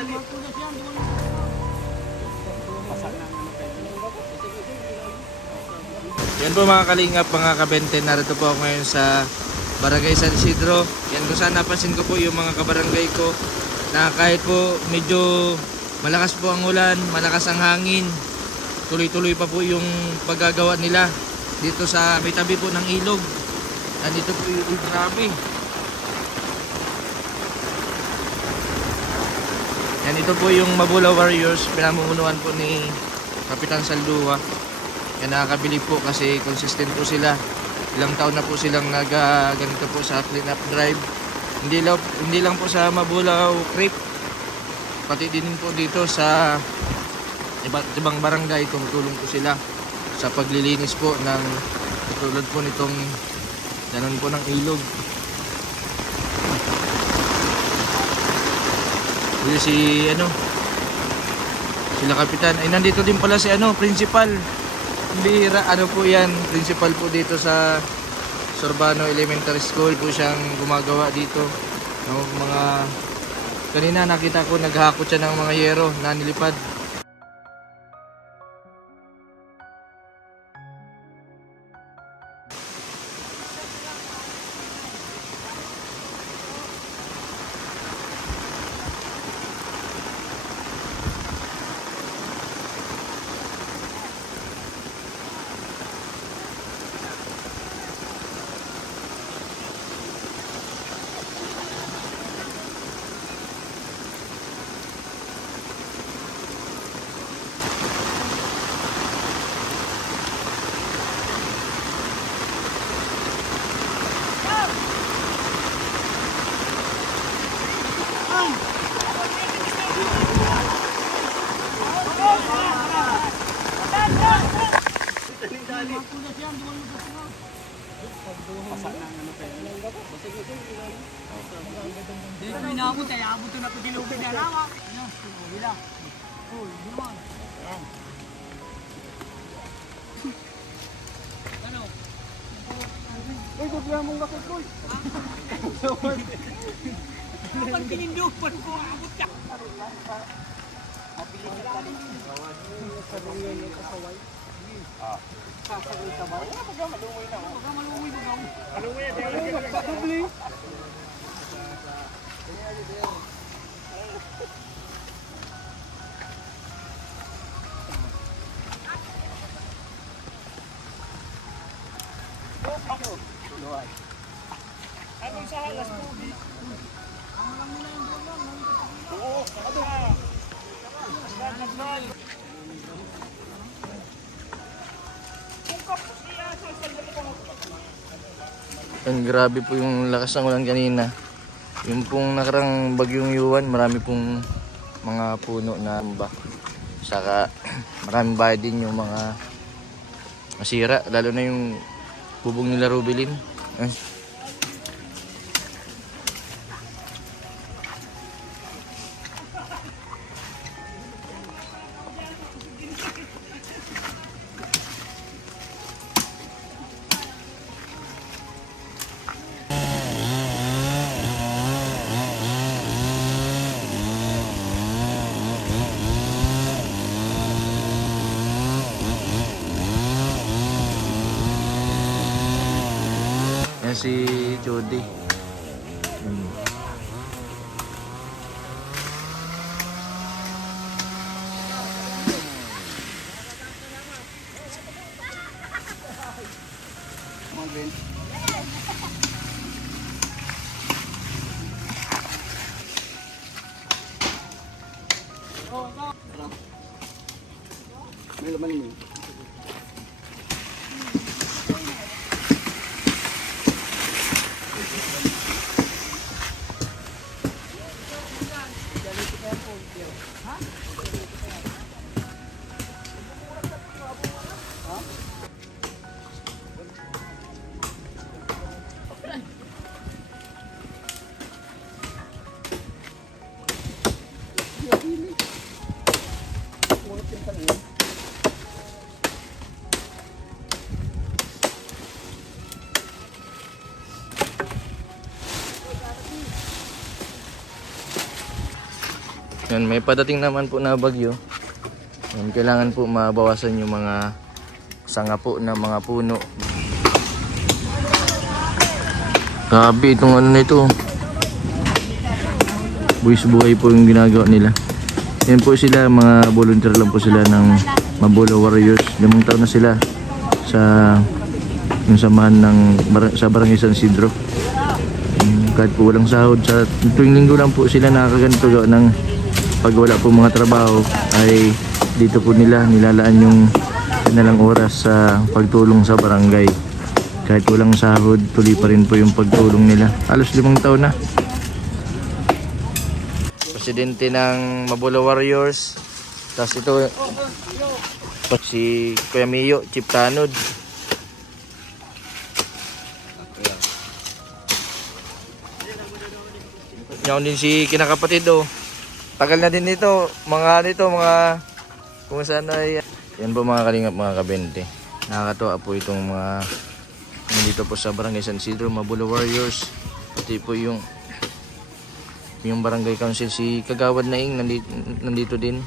Yan po mga kalingap, mga kabente, narito po ako ngayon sa Barangay San Isidro. Yan, kung saan napansin ko po yung mga kabarangay ko na kahit po medyo malakas po ang ulan, malakas ang hangin, tuloy-tuloy pa po yung paggagawa nila dito sa may tabi po ng ilog. Nandito po yung grabe. Yan, ito po yung Mabula Warriors, pinamumunuan po ni Kapitan Saldua. Yan, nakakabilib po kasi consistent po sila. Ilang taon na po silang ganito po sa clean up drive. Hindi lang po sa Mabulaw Creek, pati din po dito sa iba't ibang barangay. Tumutulong po sila sa paglilinis po ng tulad po nitong danon po ng ilog. Dito sila Kapitan. Ay, nandito din pala si principal. Bihira, po yan, principal po dito sa Sorbano Elementary School po siyang gumagawa dito. Kanina nakita ko naghahakot siya ng mga yero na nilipad. Pag pinindupan ko, abot ka. Anong sa halas tubig? Oo, ano? And grabe po yung lakas ng ulan kanina. Yung pong nakarang bagyong Yuan, marami pong mga puno na tumba. Saka maraming bahay din yung mga masira, lalo na yung bubong nila Rubilin. Yan si Jody. May laman mo. Yan, may padating naman po na bagyo. Yan, kailangan po mabawasan yung mga sanga po ng mga puno. Grabe itong ano na ito. Buwis buhay po yung ginagawa nila. Yan po sila, mga volunteer lang po sila ng Mabula Warriors. 5 taon na sila sa yung samahan ng sa Barangay San Isidro. Kahit po walang sahod, sa tuwing linggo lang po sila nakakaganito gawa ng pag wala po mga trabaho ay dito po nila nilalaan yung kanilang oras sa pagtulong sa barangay. Kahit walang sahod, tuloy pa rin po yung pagtulong nila. Halos 5 taon na. Presidente ng Mabula Warriors. Tapos ito si Kuya Mio, Chief Tanod. Yan din si kinakapatid oh. Tagal na din dito, mga kung saan ay yan po mga kalingap, mga kabente. Nakakatuwa po itong mga nandito po sa Barangay San Isidro, Mabula Warriors. Pati po yung Barangay Council, si Kagawad Naing nandito din.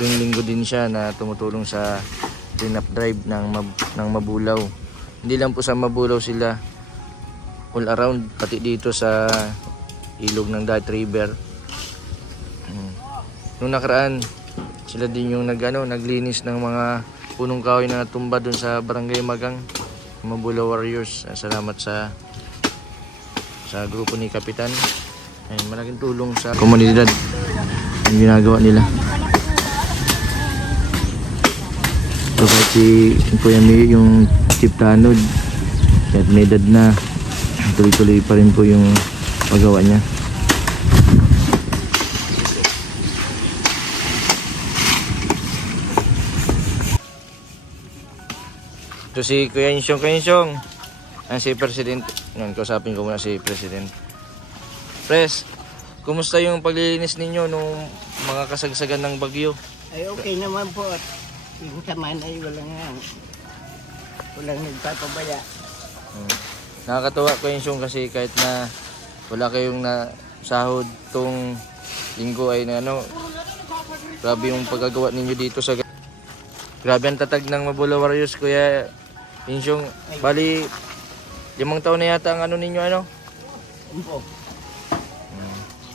Tuwing linggo din siya na tumutulong sa clean-up drive ng Mabulaw. Hindi lang po sa Mabulaw sila, all around, pati dito sa ilog ng Dart River. Nung nakaraan, sila din yung naglinis ng mga punong kahoy na natumba dun sa Barangay Magang, Mabula Warriors. Salamat sa grupo ni Kapitan. Ayun, malaking tulong sa komunidad yung ginagawa nila. So kahit si Kuya Mio, yung Chief Tanod, kahit may edad na, tuloy-tuloy pa rin po yung paggawa niya. Ito si Kuya Insyong. Kuya Insyong, ang si President. Ngayon, kausapin ko muna si President. Pres, kumusta yung paglilinis ninyo nung mga kasagsagan ng bagyo? Ay okay naman po at yung saman ay walang nagpapabaya. Nakakatuwa Kuya Insyong kasi kahit na wala kayong sahod tong linggo ay grabe yung paggagawa ninyo dito sa grabe ang tatag ng Mabula Warriors, Kuya Insyong. Bali 5 taon na yata ang ninyo Opo.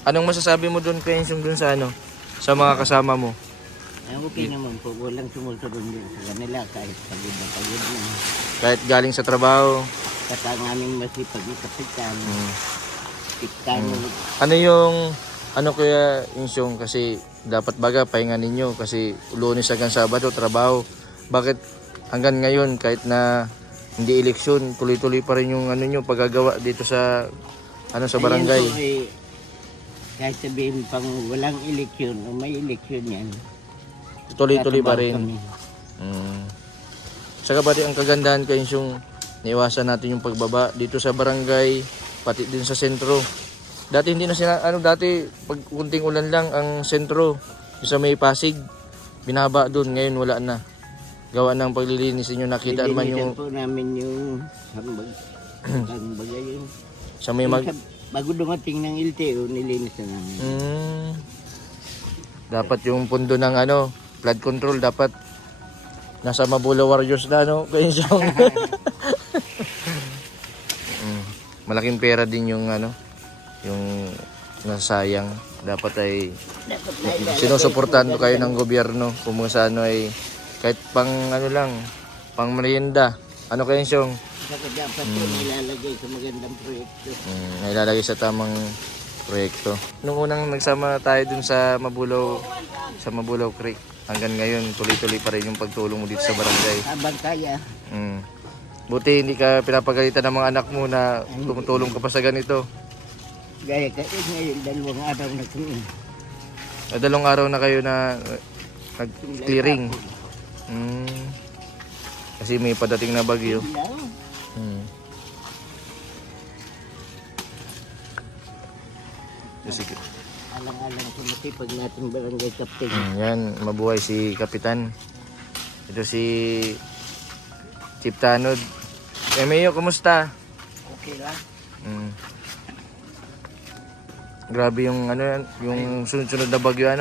Anong masasabi mo doon Kuya Insyong doon sa mga kasama mo? Ay okay naman po, walang sumusunod din sa kanila kahit pagod na. Kahit galing sa trabaho. At ang aming masipag na kapitan. Kapitan. Ano yung Kuya Insyong, kasi dapat baga pahinga ninyo kasi Lunes hanggang Sabado trabaho. Bakit hanggang ngayon kahit na hindi eleksyon, tuloy-tuloy pa rin yung nyo paggagawa dito sa sa barangay? Ayan po, kahit sabihin pang walang eleksyon o may eleksyon yan, Tuloy-tuloy pa rin. kami. Saka pati ang kagandahan Kuya Insyong, naiwasan natin yung pagbaba dito sa barangay, pati din sa sentro. Dati hindi na dati pag kunting ulan lang ang sentro, sa may Pasig, binaba doon, ngayon wala na. Gawa ng paglilinis niyo, nakita naman yung Nilinisan po namin yung sambag yun. sa may Bago dumating ng LTO, nilinisan namin. Dapat yung pundo ng flood control dapat nasa Mabula Warriors na Kuya Insyong. Malaking pera din yung yung nasayang. Dapat ay sinusuportahan kayo ng gobyerno kung saan ay kahit pang lang, pang merienda. Kuya Insyong? Saka dapat po nilalagay sa magandang proyekto. Nilalagay sa tamang proyekto. Nung unang nagsama tayo dun sa Mabulaw Creek, hanggang ngayon tuloy-tuloy pa rin yung pagtulong mo dito sa barangay. Habang kaya. Buti hindi ka pinapagalitan ng mga anak mo na tumutulong ka pa sa ganito. Gaya kasi ngayon, 2 araw na kami. 2 araw na kayo na nag-clearing. Kasi may padating na bagyo. Sige. Alang-alang sumusipag natin barangay captain. Yan, mabuhay si Kapitan. Ito si Chief Tanod. Mio, kumusta? Okay lang. Grabe yung yung sunod-sunod na bagyo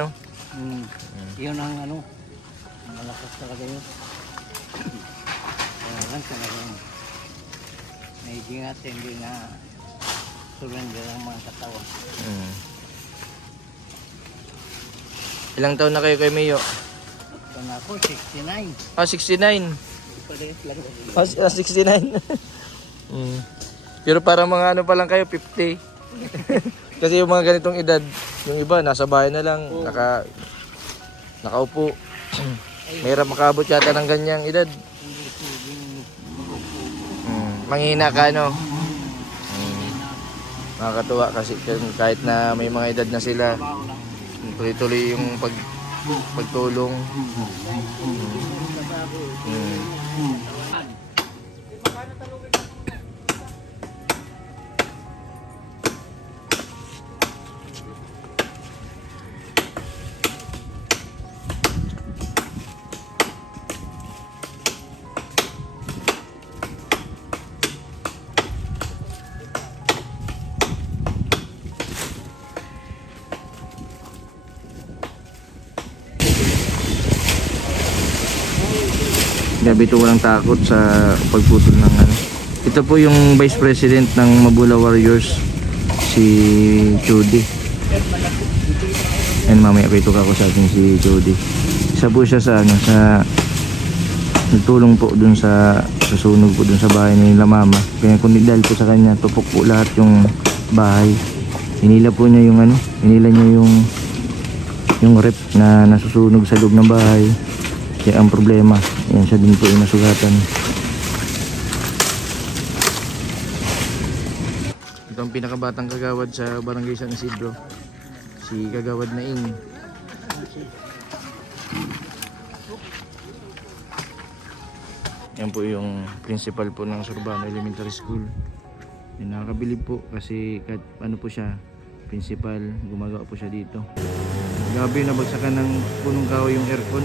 Yun ang ano, malakas talaga yun. Kaya lang talaga yun. Medyo nga hindi na surrender ang mga katawan. Ilang taon na kayo kay Mayo? Ito na ako, 69. Ah, 69. Palit lang ako. Ah, 69. Pero para mga ano pa lang kayo, 50. Kasi yung mga ganitong edad, yung iba nasa bahay na lang, nakaupo. Mahirap makabot yata ng ganyang edad. Manghina ka, no? Nakakatuwa kasi kahit na may mga edad na sila, tuloy-tuloy yung pagtulong. Gabi ito walang takot sa pagputol ng ano. Ito po yung Vice President ng Mabula Warriors, si Jody. And mamaya ito ako sa akin si Jody. Isa po siya sa ano, sa nagtulong po dun sa sunog po dun sa bahay ni nila mama. Kaya kundi dahil po sa kanya, tupok po lahat yung bahay. Hinila po niya yung ano, hinila niya yung rep na nasusunog sa loob ng bahay. Kaya ang problema, yan siya din po yung nasugatan. Ito ang pinakabatang kagawad sa Barangay San Isidro, si Kagawad Naing. Yan po yung principal po ng Surbano Elementary School. Yan, nakakabilib po kasi kahit ano po siya, principal, gumagawa po siya dito. Gabi nabagsakan ng punong kahoy yung aircon.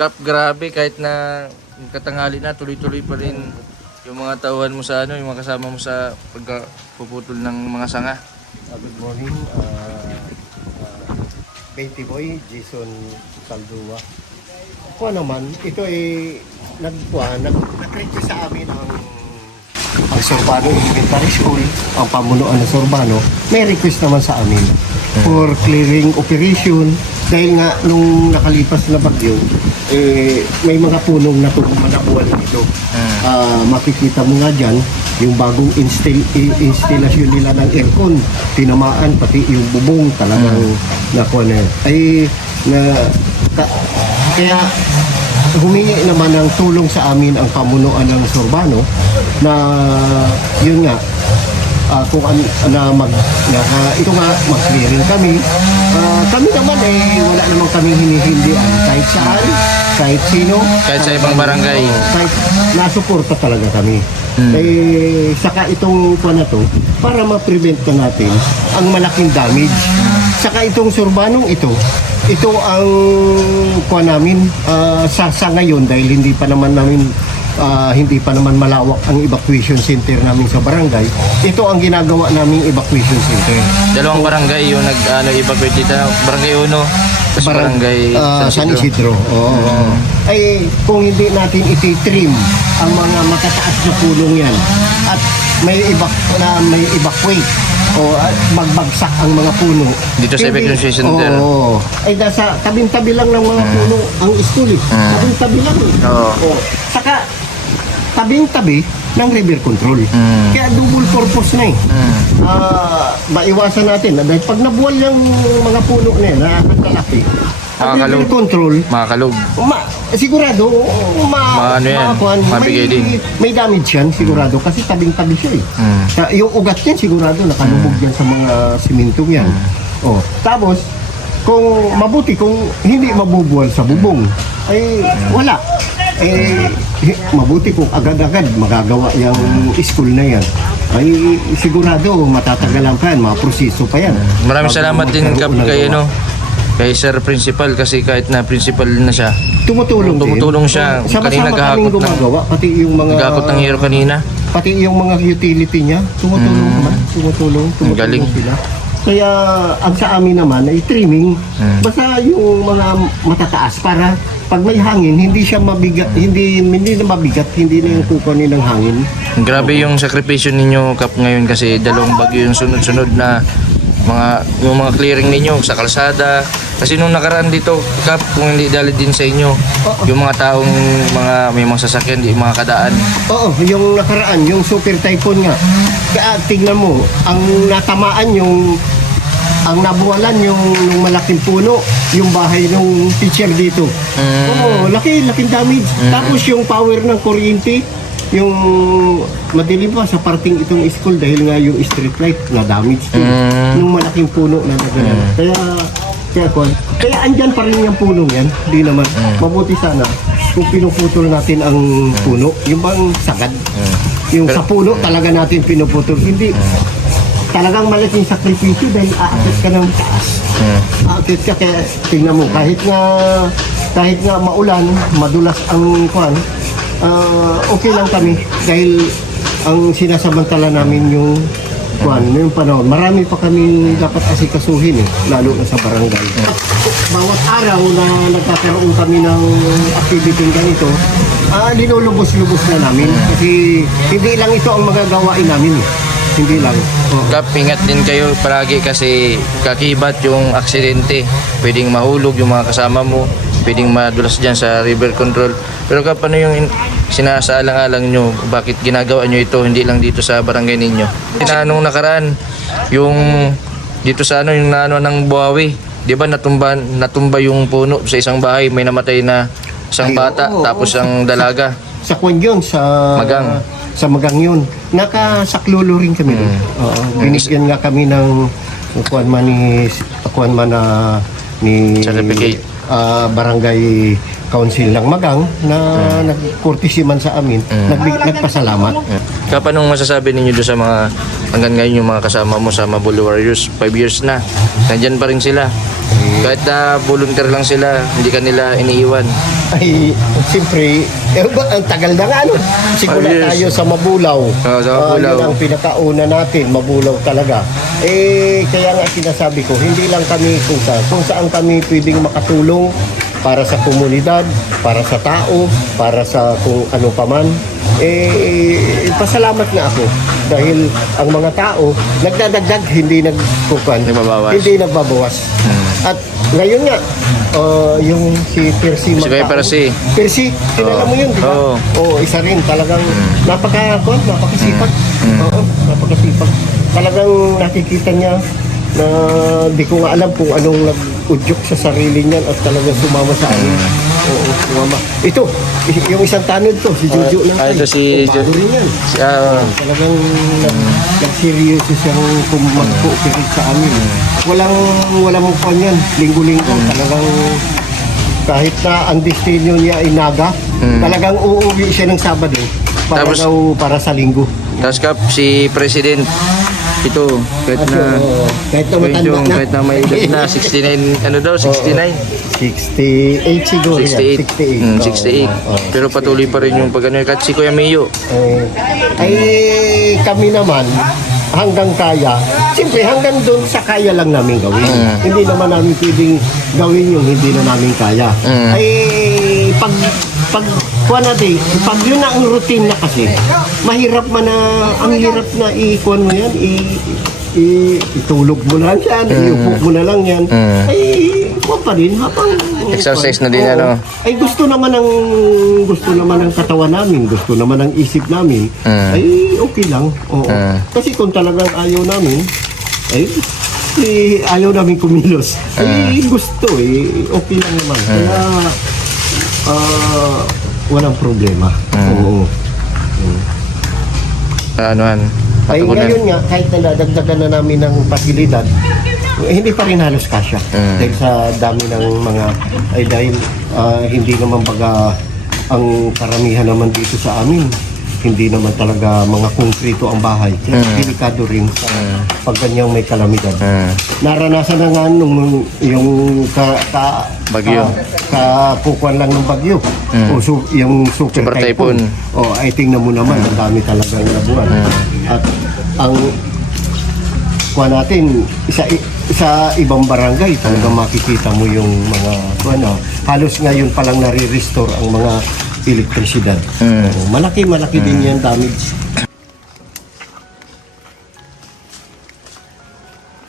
Kap, grabe kahit na katanghali na, tuloy-tuloy pa rin yung mga tauhan mo sa ano, yung mga kasama mo sa pagpuputol ng mga sanga. Good morning. Betty Boy, Jason Saldua. Ako naman, ito ay nag-request sa amin ang Surbano Elementary School, ang pamunuan ng Surbano, may request naman sa amin for clearing operation. Dahil nga nung nakalipas na bagyo, may mga punong manabuwal dito. Makikita mo nga dyan, yung bagong installation nila ng aircon, tinamaan pati yung bubong talagang nakuha na yun. Kaya humingi naman ng tulong sa amin ang pamunuan ng Surbano na yun nga, kung ito nga mag-clearing kami. Kami naman wala naman kaming hinihindian kahit saan, kahit sino, Kahit sa ibang barangay. kahit nasuporta talaga kami. Saka itong na to para ma-prevent na natin ang malaking damage. Saka itong Surbanong ito ang namin sa ngayon dahil hindi pa naman malawak ang evacuation center namin sa barangay. Ito ang ginagawa naming evacuation center. Dalawang barangay yung evacuate dito. Barangay 1, tapos barangay San Isidro. Oo. Ay kung hindi natin iti-trim ang mga matataas na pulong yan at may evacuate o magbagsak ang mga puno Dito sa evacuation center. Oo. Ay nasa tabing-tabi lang ng mga puno ang school eh. Tabing-tabi lang eh. Oo. Saka tabing-tabi ng river control. Kaya double purpose na eh. Maiwasan natin na dahil pag nabuwal yung mga puno na yan, nakakalalaki. Ang river control, Makakalog. sigurado, Ano yan, mabigay din. may damage yan, sigurado, kasi tabing-tabi siya eh. Yung ugat yan, sigurado, nakalubog yan sa mga simintong yan. Tapos, kung hindi mabubuwal sa bubong, ay wala. Mabuti kung agad-agad magagawa yung school na yan. Ay sigurado matatagalan pa yan, mga proseso pa yan. Maraming salamat din kay Sir Principal kasi kahit na principal na siya, tumutulong siya. Kanina kaming gumagawa, pati yung mga Nagakot ng hero kanina. pati yung mga utility niya, tumutulong naman, tumutulong galing. sila. Kaya ang sa amin naman ay trimming. Basta yung mga matataas para pag may hangin, hindi siya mabigat, hindi na mabigat, hindi na yung kukunin ng hangin. Grabe yung sakripisyo ninyo Kap ngayon kasi dalawang bagyo yung sunod-sunod na yung mga clearing ninyo sa kalsada. Kasi nung nakaraan dito Kap, kung hindi dahil din sa inyo, yung mga taong may mga sasakyan, di makakadaan. Oo, yung nakaraan, yung super typhoon nga. Kaya tingnan mo, ang natamaan ang nabuwalan yung malaking puno, yung bahay ng teacher dito. Oo, laking damage. Tapos yung power ng kuryente, yung madilim pa sa parting itong school dahil nga yung street light na damage din. Yung malaking puno na nagano. Kaya andyan pa rin yung puno yan. Hindi naman. Mabuti sana kung pinuputol natin ang puno, yung bang sagad. Yung sa puno talaga natin pinuputol. Hindi. Talagang malaking sakripisyo dahil aakit ka ng taas. Aakit ka kaya tingnan mo kahit nga maulan, madulas ang kwan, okay lang kami dahil ang sinasamantala namin yung panahon. Marami pa kami dapat asikasuhin lalo na sa barangay. Bawat araw na nagkakaroon kami ng activity ganito, linulubos-lubos na namin kasi hindi lang ito ang magagawain namin Hindi lang. Kap, ingat din kayo palagi kasi kakibat yung aksidente. Pwedeng mahulog yung mga kasama mo, pwedeng madulas dyan sa river control. Pero Kap, ano yung sinasaalang-alang nyo? Bakit ginagawa nyo ito, hindi lang dito sa barangay ninyo? Nung nakaraan, yung dito sa yung ng Buhawi, di ba natumba yung puno sa isang bahay, may namatay na isang bata, tapos ang dalaga. Sa kwan yun, sa Magang. Sa Magang yun. Nakasaklulo rin kami doon. Binigyan nga kami ng kuwan man ni Certificate. Barangay Council ng Magang na nag-courtesy man sa amin, nagpasalamat. Kap, anong masasabi ninyo doon sa mga hanggang ngayon yung mga kasama mo sa Mabolo Warriors? 5 years na, nandyan pa rin sila. Kahit na volunteer lang sila, hindi ka nila iniiwan. Ay, siyempre, ang tagal na nga, Siguro tayo sa Mabulaw. Sa Mabulaw. Yun ang pinakauna natin, Mabulaw talaga. Kaya nga sinasabi ko, hindi lang kami kung saan kami pwedeng makatulong para sa komunidad, para sa tao, para sa kung ano pa man. Pasalamat nga ako dahil ang mga tao nagdadagdag, hindi nagkukuan, Nagbabawas. hindi nagbabawas. At ngayon nga, yung si Percy Si Kuya Percy. Percy, kilala mo yun, di ba? Oo. Oo, isa rin. Talagang napakasipag. Oo, napakasipag. Talagang nakikita niya na di ko nga alam kung anong nag-udyok sa sarili niyan at talagang sumama sa amin. Oo, sumama. Ito, yung isang tanod to, si Jojo ng ito si Jojo. rin yan. Talagang nag-seryoso siyang mag-cooperate sa amin. Walang pa niyan. Linggo-linggo. Talagang kahit na ang destino niya ay naga, talagang uuwi siya ng Sabado para Tapos- daw para sa linggo. Tapos Kap, si President, ito, kahit na, Kahit na matanda yung, na. kahit na may edad na, 69, ano daw, 69? 68 siguro. 68. 68. 68. Pero patuloy pa rin yung pag-ano. Kahit si Kuya Mayo. Ay kami naman hanggang kaya. Siyempre hanggang doon sa kaya lang namin gawin. Hindi naman namin pwedeng gawin yung hindi na namin kaya. Ay pag kuha natin, pag yun na ang routine na kasi, mahirap man na, ang hirap na i-kuhan mo yan, itulog mo na lang yan, iupo mo na lang yan, ay kuha pa rin habang Exercise na din, oo. ano? Ay gusto naman ng katawan namin, gusto naman ng isip namin, ay okay lang. Oo. Kasi kung talagang ayaw namin, ay ayaw namin kumilos. Ay gusto okay lang naman. Kaya walang problema. Oo. Anuhan. Ay ngayon nga, kahit nadagdagan na namin ng pasilidad, hindi pa rin halos kasya. Dahil sa dami ng mga, dahil hindi naman baga ang karamihan naman dito sa amin, hindi naman talaga mga konkreto ang bahay. Kaya delikado rin pag ganyang may kalamidad. Naranasan na nga nung yung Bagyo. kapukuan lang ng bagyo. O yung super Super typhoon. typhoon. Ay tingnan mo naman, ang dami talagang nabuhan. At ang kuha natin, sa ibang barangay, talagang makikita mo yung mga, halos ngayon palang nare-restore ang mga elektrisidad. Malaki din yan damage.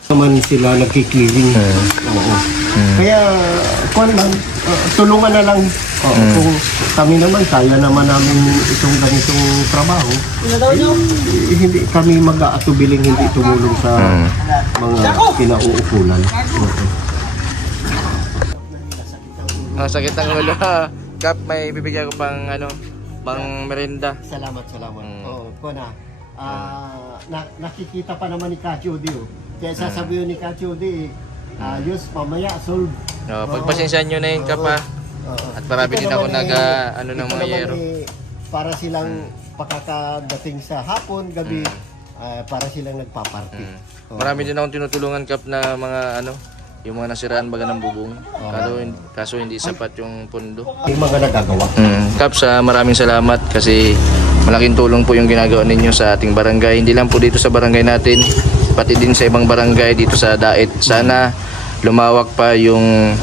Naman sila nagki-clearing. Oo. Kaya, kuwan lang, tulungan na lang. Kung kami naman, kaya naman namin itong ganitong trabaho, hindi kami mag-aatubiling hindi tumulong sa mga kinauukulan. Sakit ang ulo. Kap, may bibigyan ko pang pang merenda. Salamat. Oo, kuwan na. Nakikita pa naman ni Kachudi. Kaya sasabihin ni Kachudi, ayos, mamaya, solve. Pagpasensyahan nyo na yun, Kap, ha? At marami din ako ng mga yero. Para silang pakakadating sa hapon, gabi, para silang nagpa-party. Marami din akong tinutulungan, Kap, na mga yung mga nasiraan baga ng bubong. Kaso hindi sapat yung pondo. Yung mga nagagawa. Kap, maraming salamat kasi malaking tulong po yung ginagawa ninyo sa ating barangay. Hindi lang po dito sa barangay natin, pati din sa ibang barangay dito sa Dait. Sana lumawak pa yung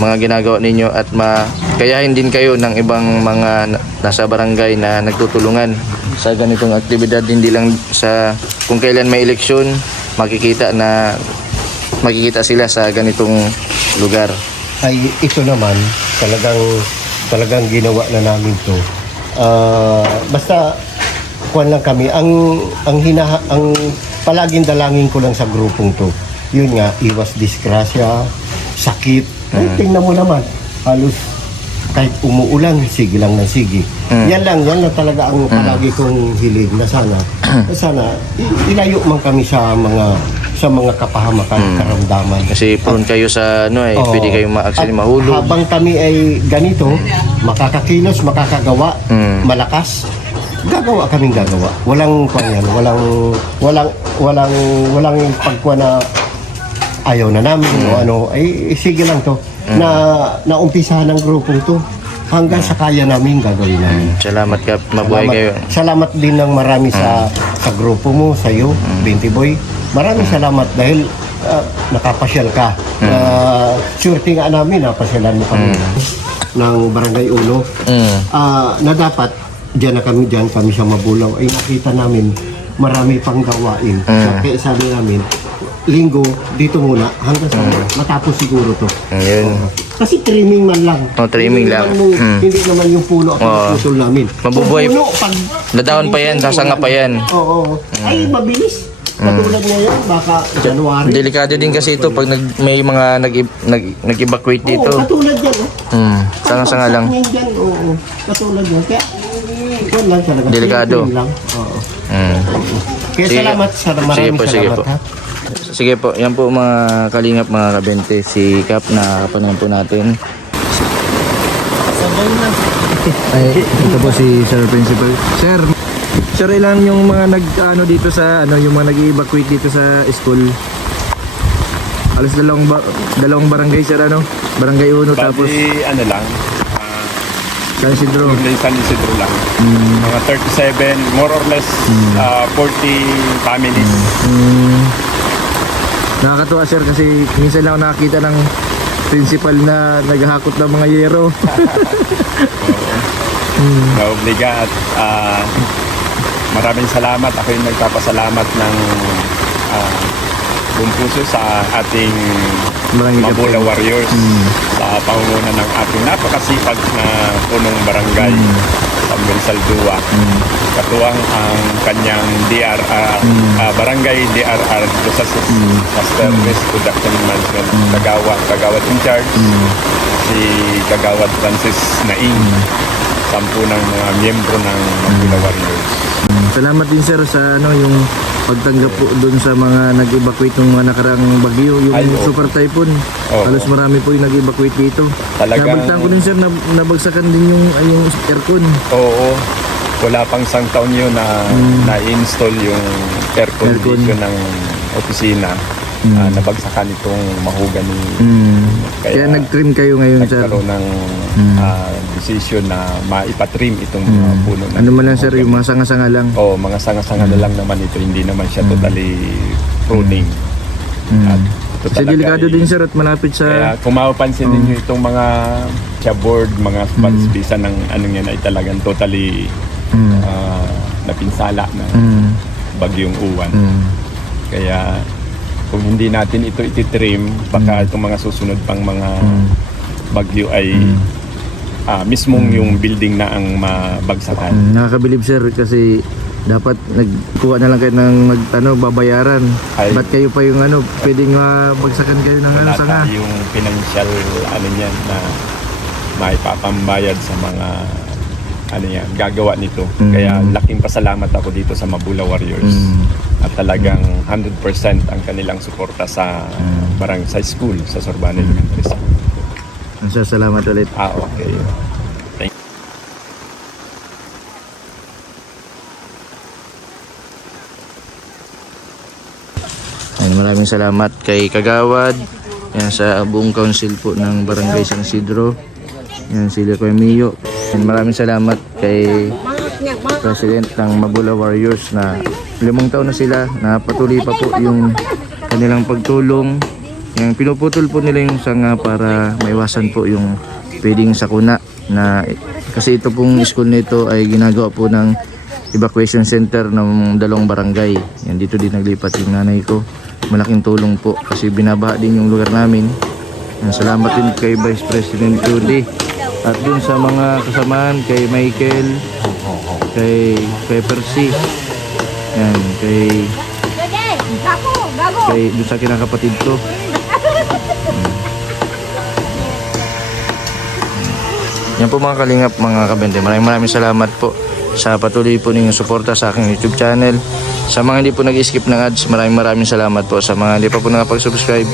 mga ginagawa ninyo at makayahin din kayo ng ibang mga nasa barangay na nagtutulungan sa ganitong aktibidad. Hindi lang sa kung kailan may eleksyon, makikita sila sa ganitong lugar. Ay ito naman talagang ginawa na namin to. Basta kuwan lang kami ang palaging dalangin ko lang sa grupong to. Yun nga, iwas disgrasya, sakit. Ay, tingnan mo naman, halos kahit umuulan, sige lang ng sige. Yan lang talaga ang palagi kong hilig na sana ilayo man kami sa mga kapahamakan, karamdaman. Kasi prone kayo sa pwede kayong actually mahulog. Habang kami ay ganito, makakakilos, makakagawa, malakas, kaming gagawa. Walang kanya, walang pagkuha na ayaw na namin sige lang to. Naumpisahan ng grupong to. Hanggang sa kaya namin gagawin namin. Salamat, Kap. Mabuhay kayo. Salamat din ng marami sa grupo mo, sa iyo, Binti Boy. Maraming salamat dahil nakapasyal ka. Surety nga namin, napasyalan mo kami ng Barangay Uno. Na dapat, dyan kami sa Mabulaw, ay nakita namin marami pang gawain. Mm. Kaya sabi namin, linggo, dito muna, hanggang sa matapos siguro to. Ayun. Kasi trimming man lang. Oh, trimming Hindi lang. naman Hindi naman yung puno ang pinuputol namin. Mabubuhay. Kung puno, pag... Dadaon pa yan, sasanga pa yan. Oo. Ay, mabilis. Katulad ngayon, baka January. Delikado din kasi ito pag may mga nag-evacuate dito. Oo, katulad yan. Oh. Sanga-sanga lang. Yan dyan, oo. Katulad yan. Kaya, yan lang talaga. Delikado. Trim lang. Oo. Kaya Sige. salamat. Maraming Sige salamat. po. Ha? Sige po, yan po mga kalingap, mga kabente. Si Cap na kapanan po natin. Ay, ito po si Sir Principal. Sir, ilan yung mga nag-ano dito sa yung mga nag-evacuate dito sa school? Alas dalawang barangay sir, Barangay 1 tapos Bali, ano lang, San Isidro. San Isidro lang. Mga 37, more or less 40 families. Nakakatuwa sir kasi minsan lang ako nakakita ng principal na naghahakot ng mga yero. Naobliga at maraming salamat. Ako yung nagpapasalamat ng buong puso sa ating Barangay Mabula Captain. Warriors sa pangunguna ng ating napakasipag na punong barangay Samuel Saldua. Katuwang ang kanyang barangay DRR Disaster Risk Reduction Management Kagawad in charge, si Kagawad Francis Naing, 10 ng mga miyembro ng Mabula Warriors. Salamat din sir sa yung pagtanggap po doon sa mga nag-evacuate ng mga nakarang bagyo, yung Ay, oo. super typhoon. Oo. Halos marami po yung nag-evacuate dito. Talagang- Nabagtaan ko din sir na nabagsakan din yung aircon. Oo, wala pang isang taon yun na na-install yung air condition ng opisina. Nabagsakan itong mahogany. Kaya nag-trim kayo ngayon sir. Nagkaroon ng decision na maipatrim itong mga puno. ng Ano man lang sir, yung mga sanga-sanga lang. Oo, mga sanga-sanga na lang naman ito. Hindi naman siya totally pruning. At ito Kasi talaga delikado din sir at malapit Kaya sa... kung mapapansin ninyo itong mga board, mga spuds, bisa ng yan ay talagang totally napinsala na bagyong uwan. Kaya kung hindi natin ito ititrim, baka itong mga susunod pang mga bagyo ay mismong yung building na ang mabagsakan. Nakakabilib sir kasi dapat nagkuha na lang kayo ng babayaran. Ay. Ba't kayo pa yung pwedeng bagsakan kayo ng Wala sanga? tayong financial niyan na maipapambayad sa mga gagawa nito. Kaya laking pasalamat ako dito sa Mabula Warriors. At talagang 100% ang kanilang suporta sa sa school, sa Sorban Elementary School. Sir, salamat ulit. Okay. Maraming salamat kay Kagawad, yan, sa buong council po ng Barangay San Isidro, yan, sila Kuya Mio. And maraming salamat kay President ng Mabula Warriors na 5 taon na sila, na patuloy pa po yung kanilang pagtulong. Yung pinuputol po nila yung sanga para maiwasan po yung pwedeng sakuna, na kasi ito pong school nito ay ginagawa po ng evacuation center ng 2 barangay. Yan, dito din naglipat yung nanay ko. Malaking tulong po kasi binabaha din yung lugar namin. Yan, salamat din kay Vice President Judy at dun sa mga kasamahan, kay Michael, kay Percy, yan, kay dun sa kinakapatid ko. Yan po mga kalingap, mga kabente, maraming salamat po sa patuloy po ninyong suporta sa aking YouTube channel. Sa mga hindi po nag-skip ng ads, maraming salamat po. Sa mga hindi pa po nakapag-subscribe,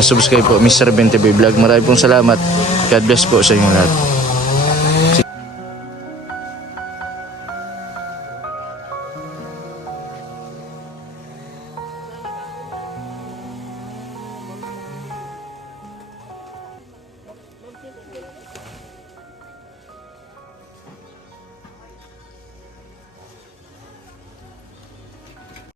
subscribe po Mr. 20 Vlog. Maraming pong salamat. God bless po sa inyong lahat.